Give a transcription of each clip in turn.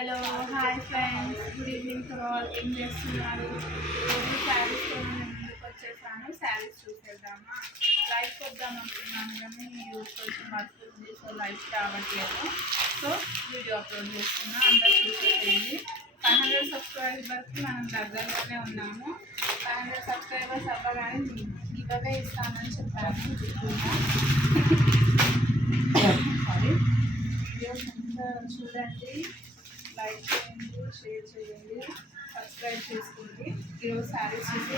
Hello hi friends, good evening to all. ఏం చేస్తున్నారు? రోజు శారీస్తో నేను ముందుకు వచ్చేసాను. శారీస్ చూసేద్దామా? లైఫ్ వద్దాం అనుకున్నాను కానీ ఈరోజు కొంచెం వర్క్ ఉంది, సో లైఫ్ రావట్లేదు. సో వీడియో అప్లోడ్ చేస్తున్నా, అందరూ చూసేసేయండి. 500 సబ్స్క్రైబర్స్కి మనం దగ్గరలోనే ఉన్నాము. 500 సబ్స్క్రైబర్స్ అవ్వగానే గివ్వే ఇస్తానని చెప్పాను. సారీ, వీడియోస్ అంతా చూడండి, లైక్ చేయండి, షేర్ చేయండి, సబ్స్క్రైబ్ చేసుకోండి. ఈరోజు శారీస్ చూసి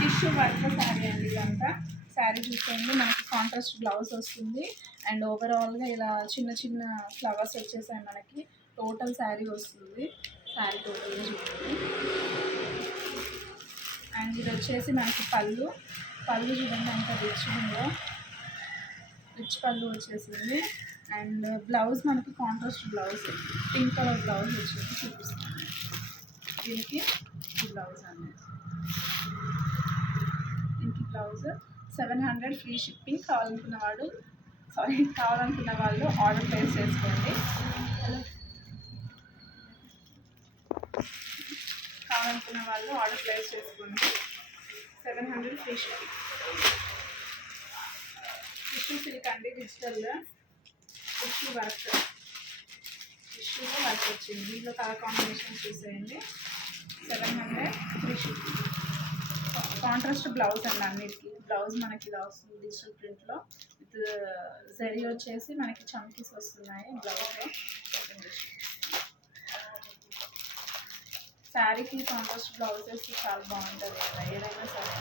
టిష్యూ వర్క్ శారీ అండి. ఇదంతా శారీ చూసేయండి. మనకి కాంట్రాస్ట్ బ్లౌజ్ వస్తుంది అండ్ ఓవరాల్గా ఇలా చిన్న చిన్న ఫ్లవర్స్ వచ్చేసాయి. మనకి టోటల్ శారీ వస్తుంది. శారీ టోటల్ చూడండి. అండ్ ఇది వచ్చేసి మనకి పళ్ళు చూడండి ఎంత రిచ్ ఉందో. రిచ్ పళ్ళు వచ్చేసింది. అండ్ బ్లౌజ్ మనకి contrast blouse, pink colour blouse వచ్చింది. చూపిస్తాను దీనికి. ఈ బ్లౌజ్ అనేది దీనికి బ్లౌజ్ 700 ఫ్రీ షిప్పింగ్. కావాలనుకున్న వాళ్ళు ఆర్డర్ ప్లేస్ చేసుకోండి. కావాలనుకున్న వాళ్ళు ఆర్డర్ ప్లేస్ చేసుకోండి. 700 ఫ్రీ షిప్పింగ్. టిష్యూ సిల్క్ అండి, డిజిటల్గా టిష్యూలో వర్క్ వచ్చింది. దీంట్లో కలర్ కాంబినేషన్ చూసేయండి. 700 ఫ్రీ షిప్పింగ్. కాంట్రాస్ట్ బ్లౌజ్ అండి అన్నిటికీ. బ్లౌజ్ మనకి ఇలా వస్తుంది డిజిటల్ ప్రింట్లో. విత్ జరీ వచ్చేసి మనకి చంకీస్ వస్తున్నాయి బ్లౌజ్లో. శారీకి కాంట్రాస్ట్ బ్లౌజ్ వేస్తే చాలా బాగుంటుంది కదా, ఏదైనా సరే.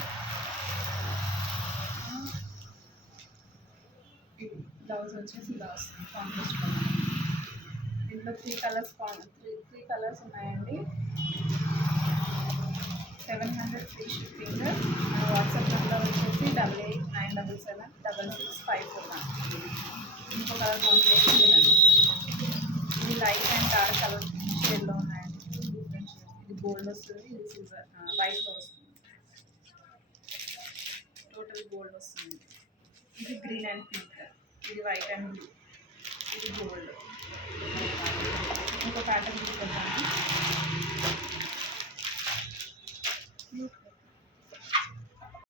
బ్లౌజ్ వచ్చేసి ఇలా వస్తుంది కాంట్రాస్ట్ బ్లౌజ్. దీంట్లో త్రీ కలర్స్ ఉన్నాయండి. 700 ఫ్రీ షిప్పింగ్. వాట్సాప్ నెంబర్ వచ్చేసి 8897766541. ఇంకో కలర్ కాంబినేషన్ లేదండి. ఇది లైట్ అండ్ డార్క్ కలర్ షేడ్లో ఉన్నాయండి. Different shade. ఇది గోల్డ్ వస్తుంది, ఇది సిల్వర్ వైట్లో వస్తుంది. టోటల్ గోల్డ్ వస్తుంది. ఇది గ్రీన్ అండ్ పింక్, ఇది వైట్ అండ్ బ్లూ, ఇది గోల్డ్. ఇంకో ప్యాటర్న్ తీసుకుంటాను.